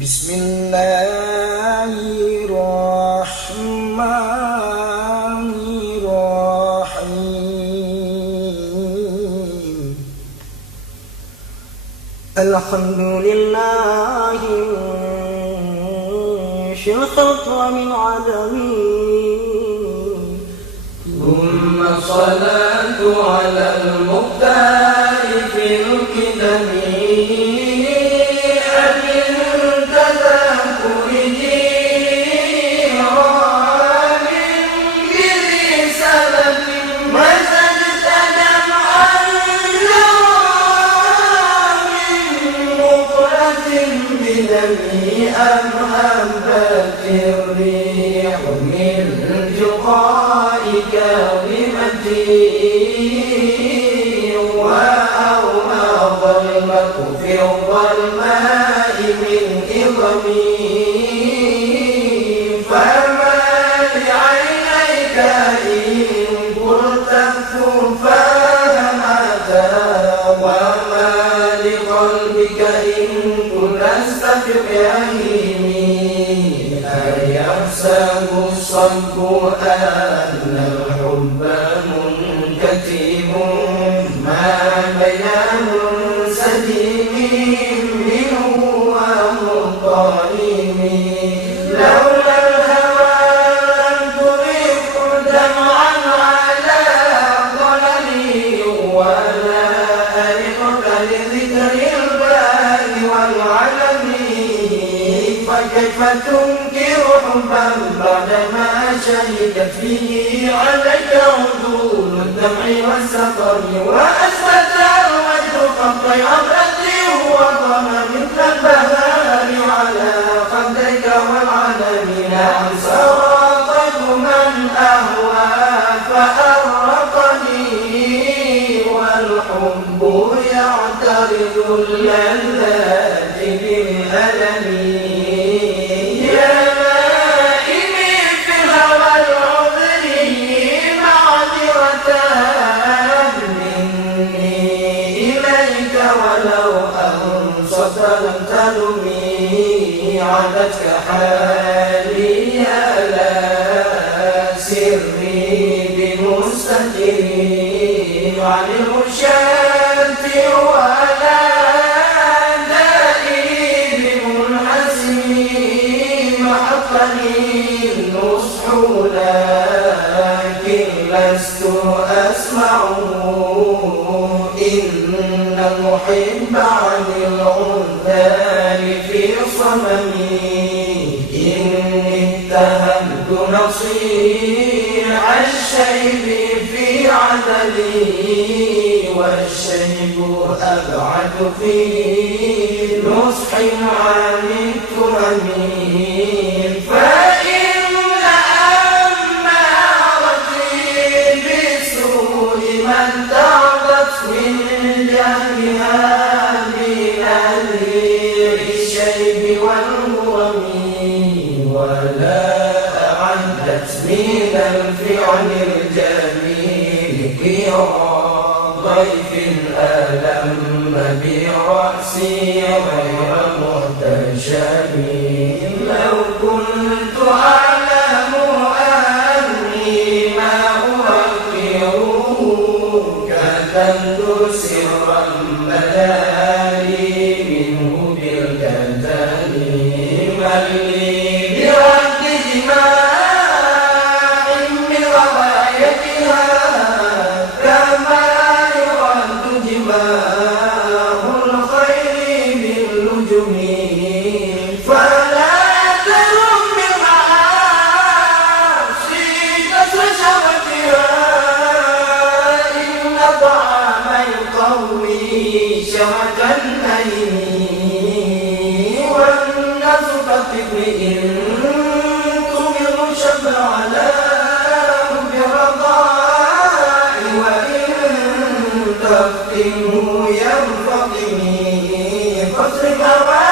بسم الله الرحمن الرحيم الحمد لله في الخلق ومن عدمه ثم الصلاة على المختار في القدم أم هبت الريح من تقاء كلمتي وأومض الماء في الظلماء من إظمي فما لعينيك إن قلت فهمتا وما لقلبك إن لست بفهيمي أيحسب الصدق أن الحب منكتب ما بيان سليم منه ومضطرم لولا الهوى لم ترق دمعا على ضللي ولا أرقك لذكر البال والعلم فكيف تنكر حبا بعدما شهدت فيه عليك عدول الدمع والسفر وأثبت الوجه خط عبرتي وضم مثل البهار على خديك والعلم نعم سراطك من أهوى فأرقني والحب يعترض اللذات بالألم لم تلمي عدتك حالي لا سري بمستتر عن المشات ولا دائي بمنحسم محقني النصح لكن لست أسمعه إن المحب عن العذال في صممي إني اتهمت نصيع الشيب في عدلي والشيب أبعد في نصح عن التهم فإن أمارتي بسوء من تعبت من جهلها بنذير الشيب والهرم ولا أعدت من الفعل الجميل كرام ضيف ألم برأسي غير محتشم لو كنت أعلم أني ما أوقره كتمت سرا بدالي منه بالكتم من لي برد جماع من روايتها كما يرد جماع الخير باللجم فلا تلم بالمعاصي كسر شهوتها إن طعام القوي شهد النيم والناس كالطفل إن تمر شبع له برضاء وإن تفتنه ينفطم فاصرف